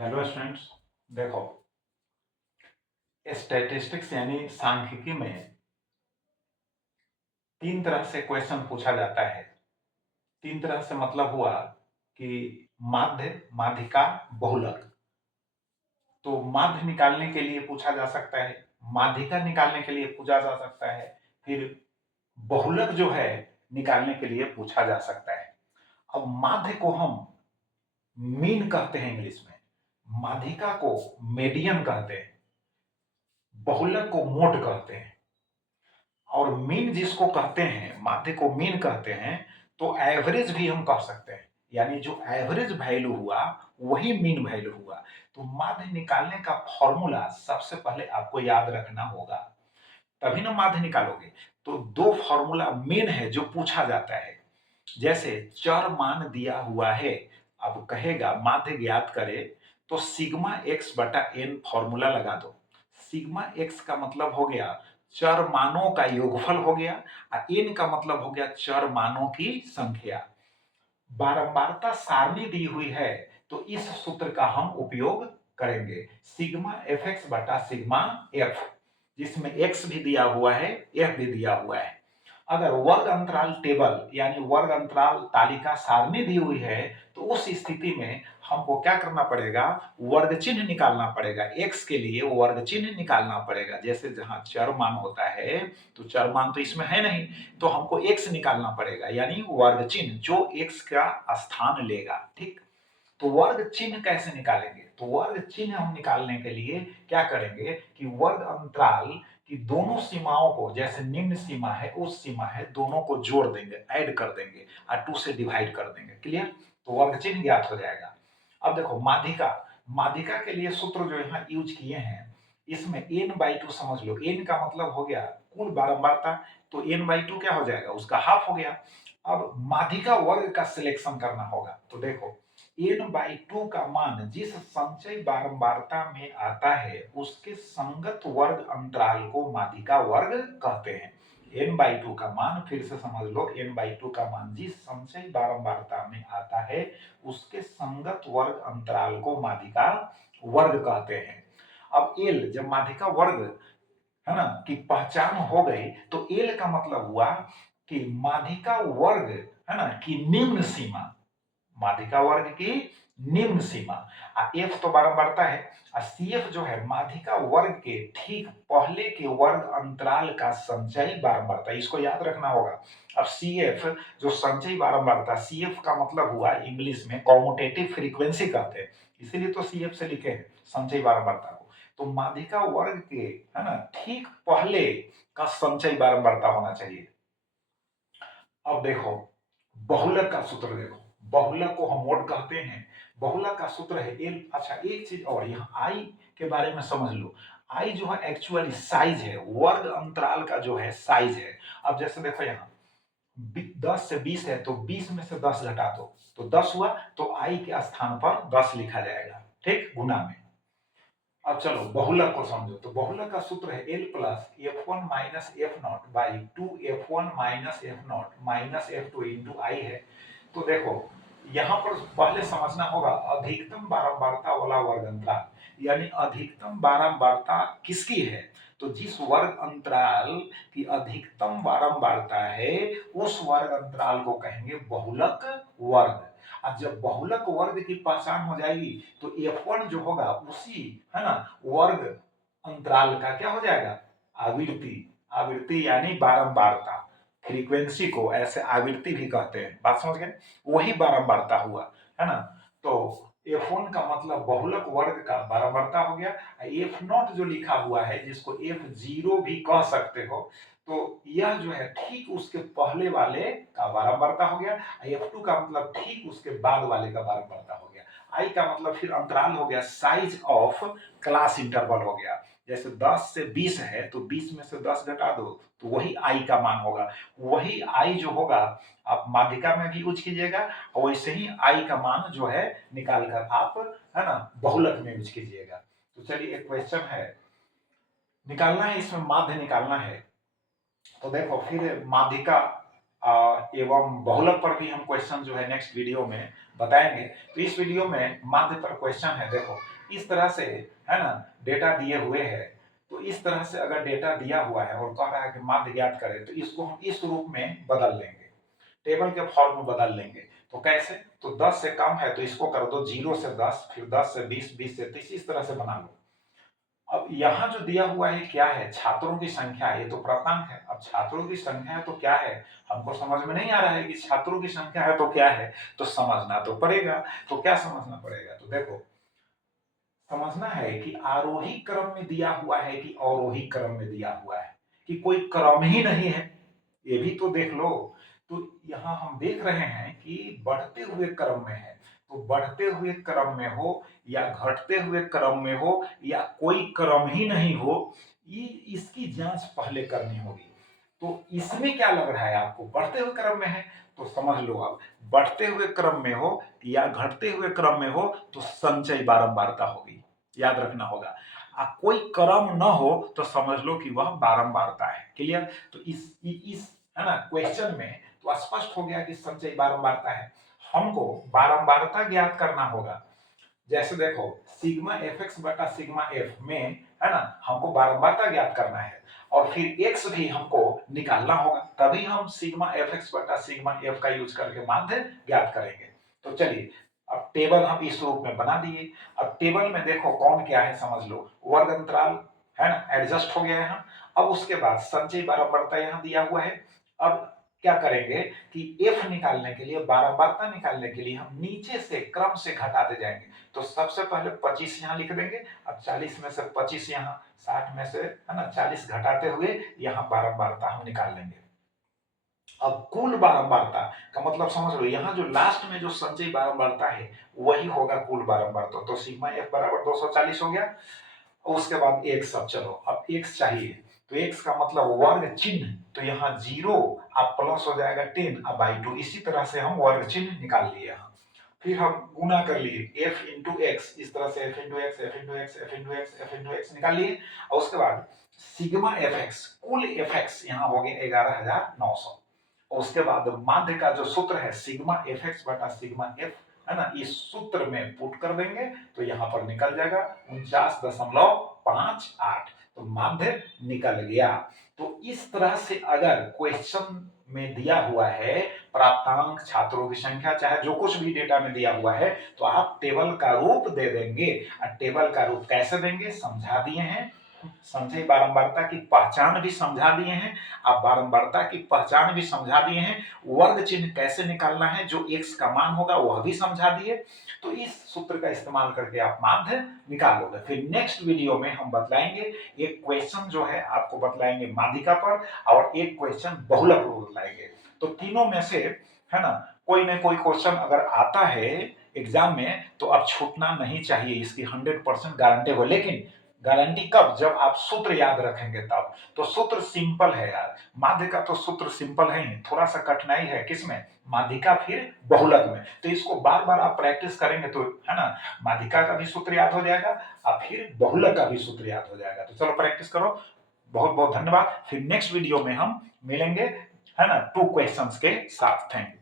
Hello students. देखो, statistics यानी सांख्यिकी में तीन तरह से क्वेश्चन पूछा जाता है। तीन तरह से मतलब हुआ कि माध्य, माध्यिका, बहुलक। तो माध्य निकालने के लिए पूछा जा सकता है, माध्यिका निकालने के लिए पूछा जा सकता है, फिर बहुलक जो है निकालने के लिए पूछा जा सकता है। अब माध्य को हम मीन कहते हैं इंग्लिश में, माध्यिका को मीडियन कहते हैं, बहुलक को मोड कहते हैं। और मीन जिसको कहते हैं, माध्य को मीन कहते हैं, तो एवरेज भी हम कह सकते हैं। यानी जो एवरेज वैल्यू हुआ वही मीन वैल्यू हुआ। तो माध्य निकालने का फॉर्मूला सबसे पहले आपको याद रखना होगा, तभी ना माध्य निकालोगे। तो दो फॉर्मूला मेन है जो पूछा जाता है। जैसे चर मान दिया हुआ है, अब कहेगा माध्य ज्ञात करे, तो सिग्मा एक्स बटा एन फॉर्मूला लगा दो। सिग्मा एक्स का मतलब हो गया चर मानों का योगफल हो गया, और एन का मतलब हो गया चर मानों की संख्या। बारंबारता सारणी दी हुई है, तो इस सूत्र का हम उपयोग करेंगे, सिग्मा एफ एक्स बटा सिग्मा एफ, जिसमें एक्स भी दिया हुआ है, एफ भी दिया हुआ है। अगर वर्ग अंतराल टेबल यानी वर्ग अंतराल तालिका सारणी दी हुई है, तो उस स्थिति में हमको क्या करना पड़ेगा, वर्ग चिन्ह निकालना पड़ेगा। x के लिए वर्ग चिन्ह निकालना पड़ेगा। जैसे जहां चर मान होता है, तो चर मान तो इसमें है नहीं, तो हमको x निकालना पड़ेगा, यानी वर्ग चिन्ह जो x का स्थान लेगा। ठीक, तो वर्ग चिन्ह कैसे निकालेंगे, तो वर्ग चिन्ह हम निकालने के लिए क्या करेंगे कि वर्ग अंतराल की दोनों सीमाओं को, जैसे निम्न सीमा है उस सीमा है, दोनों को जोड़ देंगे, ऐड कर देंगे और 2 से डिवाइड कर देंगे। क्लियर, तो वर्ग चिन्ह ज्ञात हो जाएगा। अब देखो माध्यिका, माध्यिका के लिए सूत्र जो यहाँ यूज किए हैं, इसमें n/2 समझ लो। n का मतलब हो गया कुल बारंबारता, तो n/2 क्या हो जाएगा, उसका हाफ हो गया। अब माध्यिका वर्ग का सिलेक्शन करना होगा, तो देखो n/2 का मान जिस संचयी बारंबारता में आता है उसके संगत वर्ग अंतराल को माध्यिका वर्ग कहते हैं। n/2 का मान फिर से समझ लो, n/2 का मान जिस संचयी बारंबारता में आता है उसके संगत वर्ग अंतराल को माध्यिका वर्ग कहते हैं। अब l जब माध्यिका वर्ग है ना की पहचान हो गई, तो l का मतलब हुआ कि माध्यिका वर्ग है ना की निम्न सीमा, माध्यिका वर्ग की निम्न सीमा। एफ तो बारंबारता है, और सीएफ जो है माध्यिका वर्ग के ठीक पहले के वर्ग अंतराल का संचयी बारंबारता, इसको याद रखना होगा। अब सीएफ जो संचयी बारंबारता, सीएफ का मतलब हुआ इंग्लिश में कॉम्यूटेटिव फ्रीक्वेंसी कहते हैं, इसीलिए तो सीएफ से लिखे हैं संचयी बारंबारता को। तो माध्यिका वर्ग के है ना ठीक पहले का संचयी बारंबारता होना चाहिए। अब देखो बहुलक का सूत्र देखो, बहुलक को हम मोड कहते हैं, बहुलक का सूत्र है एल। अच्छा एक चीज और, यहाँ आई के बारे में समझ लो। आई जो है एक्चुअली साइज है, वर्ग अंतराल का जो है साइज है। अब जैसे देखो यहाँ 10 से 20 है, तो 20 में से 10 घटा दो तो 10 हुआ, तो आई के स्थान पर 10 लिखा जाएगा, ठीक, गुना में। अब चलो बहुलक को समझो, तो बहुलक का सूत्र है L plus F one minus F naught by two F one minus F naught minus F two into I है। तो देखो यहाँ पर पहले समझना होगा अधिकतम बारंबारता वाला वर्ग अंतराल, यानी अधिकतम बारंबारता किसकी है, तो जिस वर्ग अंतराल की अधिकतम बारंबारता है उस वर्ग अंतराल को कहेंगे बहुलक वर्ग। अब जब बहुलक वर्ग की पहचान हो जाएगी, तो F1 जो होगा उसी है ना वर्ग अंतराल का क्या हो जाएगा, आवृत्ति। आवृत्ति यानी बारंबारता, फ्रीक्वेंसी को ऐसे आवृत्ति भी कहते हैं, बात समझ गए, वही बारंबारता हुआ है ना। तो F1 का मतलब बहुलक वर्ग का बारंबारता हो गया। F0 जो लिखा हुआ है, जिसको F0 भी कह सकते हो, तो यह जो है ठीक उसके पहले वाले का बारंबारता हो गया। F2 का मतलब ठीक उसके बाद वाले का बारंबारता हो गया। आई का मतलब फिर अंतराल हो गया, साइज ऑफ क्लास इंटरवल हो गया। जैसे 10 से 20 है, तो 20 में से 10 घटा दो तो वही आई का मान होगा। वही आई जो होगा आप माध्यिका में भी यूज कीजिएगा, और वैसे ही आई का मान जो है निकाल कर आप है ना बहुलक में यूज कीजिएगा। तो चलिए एक क्वेश्चन है, निकालना है, इसमें माध्य निकालना है। तो देखो फिर माध्यिका एवं बहुलक पर भी हम क्वेश्चन जो है नेक्स्ट वीडियो में बताएंगे। तो इस वीडियो में माध्य पर क्वेश्चन है, देखो इस तरह से है ना, डेटा दिए हुए हैं। तो इस तरह से अगर डेटा दिया हुआ है और कह रहा है कि माध्य ज्ञात करें, तो इसको हम इस रूप में बदल लेंगे, टेबल के फॉर्म में बदल लेंगे। तो कैसे? तो 10 से कम है तो इसको कर दो 0 से 10, फिर 10 से 20, 20 से 30, इस तरह से बना लो। अब यहाँ जो दिया हुआ है क्या है? छात्रों की संख्या है, ये तो प्राप्तांक है। अब छात्रों की संख्या है तो क्या है, हमको समझ में नहीं आ रहा है कि छात्रों की संख्या है तो क्या है, तो समझना तो पड़ेगा। तो क्या समझना पड़ेगा? तो देखो, समझना है कि आरोही क्रम में दिया हुआ है कि अवरोही क्रम में दिया हुआ है, कि कोई क्रम ही नहीं है, ये भी तो देख लो। तो यहाँ हम देख रहे हैं कि बढ़ते हुए क्रम में है, तो बढ़ते हुए क्रम में हो या घटते हुए क्रम में हो या कोई क्रम ही नहीं हो, ये इसकी जांच पहले करनी होगी। तो इसमें क्या लग रहा है आपको? बढ़ते हुए क्रम में है, तो समझ लो आप, बढ़ते हुए क्रम में हो या घटते हुए क्रम में हो तो संचयी बारंबारता होगी, याद रखना होगा। कोई क्रम न हो तो समझ लो कि वह बारंबारता है। क्लियर? तो इस है ना क्वेश्चन में तो स्पष्ट हो गया कि संचयी बारंबारता है। हमको बारंबारता ज्ञात करना होगा। जैसे देखो, सिग्मा एफ एक्स बटा सिग्मा एफ में है ना, हमको बारंबारता ज्ञात करना है और फिर एक्स भी हमको निकालना होगा, तभी हम सिग्मा एफ एक्स बटा सिग्मा एफ का यूज करके माध्य ज्ञात करेंगे। तो चलिए, अब टेबल हम इस रूप में बना दिए। अब टेबल में देखो कौन क्या है, समझ लो, वर्ग अंतराल है ना, एडजस्ट हो गया है। अब उसके बाद संचयी बारंबारता यहाँ दिया हुआ है। अब क्या करेंगे कि एफ निकालने के लिए, बारंबारता निकालने के लिए हम नीचे से क्रम से घटाते जाएंगे। तो सबसे पहले 25 यहाँ लिख देंगे। अब 40 में से 25 यहाँ, 60 में से है ना 40 घटाते हुए यहाँ बारंबारता हम निकाल लेंगे। अब कुल बारंबारता का मतलब समझ लो, यहाँ जो लास्ट में जो संचयी बारंबारता है वही होगा कुल बारंबारता। तो सिग्मा एफ बराबर 240 हो गया। उसके बाद एक्स, अब चलो अब एक्स चाहिए, तो एक्स का मतलब वर्ग चिन्ह, तो यहाँ 0 अब प्लस हो जाएगा 10 अब बाई 2। इसी तरह से हम वर्ग चिन्ह निकाल लिए यहाँ। फिर हम गुना कर लिए f इंटू एक्स, इस तरह से f into x, f into x, f into x, f into x निकाल लिए। और उसके बाद सिग्मा एफ एक्स, कुल एफ एक्स यहाँ हो गए 11,900। और उसके बाद माध्य का जो सूत्र है सिग्मा एफ एक्स बटा सिग्मा एफ, है ना, इस सूत्र में पुट कर देंगे तो यहाँ पर निकल जाएगा 49.58। तो माध्य निकल गया। तो इस तरह से अगर क्वेश्चन में दिया हुआ है प्राप्तांक, छात्रों की संख्या, चाहे जो कुछ भी डेटा में दिया हुआ है, तो आप टेबल का रूप दे देंगे। और टेबल का रूप कैसे देंगे समझा दिए हैं। संचयी बारंबारता की पहचान भी समझा दिए हैं, आप बारंबारता की पहचान भी समझा दिए हैं, वर्ग चिन्ह कैसे निकालना है जो एक्स का मान होगा वह भी समझा दिए। तो इस सूत्र का इस्तेमाल करके आप माध्य निकालोगे। फिर नेक्स्ट वीडियो में हम बतलाएंगे, एक क्वेश्चन जो है आपको बतलाएंगे माध्यिका पर और एक क्वेश्चन बहुलक पर बतलाएंगे। तो तीनों में से है ना कोई ना कोई क्वेश्चन अगर आता है एग्जाम में तो अब छूटना नहीं चाहिए, इसकी 100% गारंटी हो। लेकिन गारंटी कब? जब आप सूत्र याद रखेंगे तब। तो सूत्र सिंपल है यार, माध्य का तो सूत्र सिंपल है ही, थोड़ा सा कठिनाई है किसमें? माध्यिका फिर बहुलक में। तो इसको बार बार आप प्रैक्टिस करेंगे तो है ना माध्यिका का भी सूत्र याद हो जाएगा और फिर बहुलक का भी सूत्र याद हो जाएगा। तो चलो प्रैक्टिस करो। बहुत बहुत धन्यवाद। फिर नेक्स्ट वीडियो में हम मिलेंगे है ना 2 क्वेश्चंस के साथ। Thank you.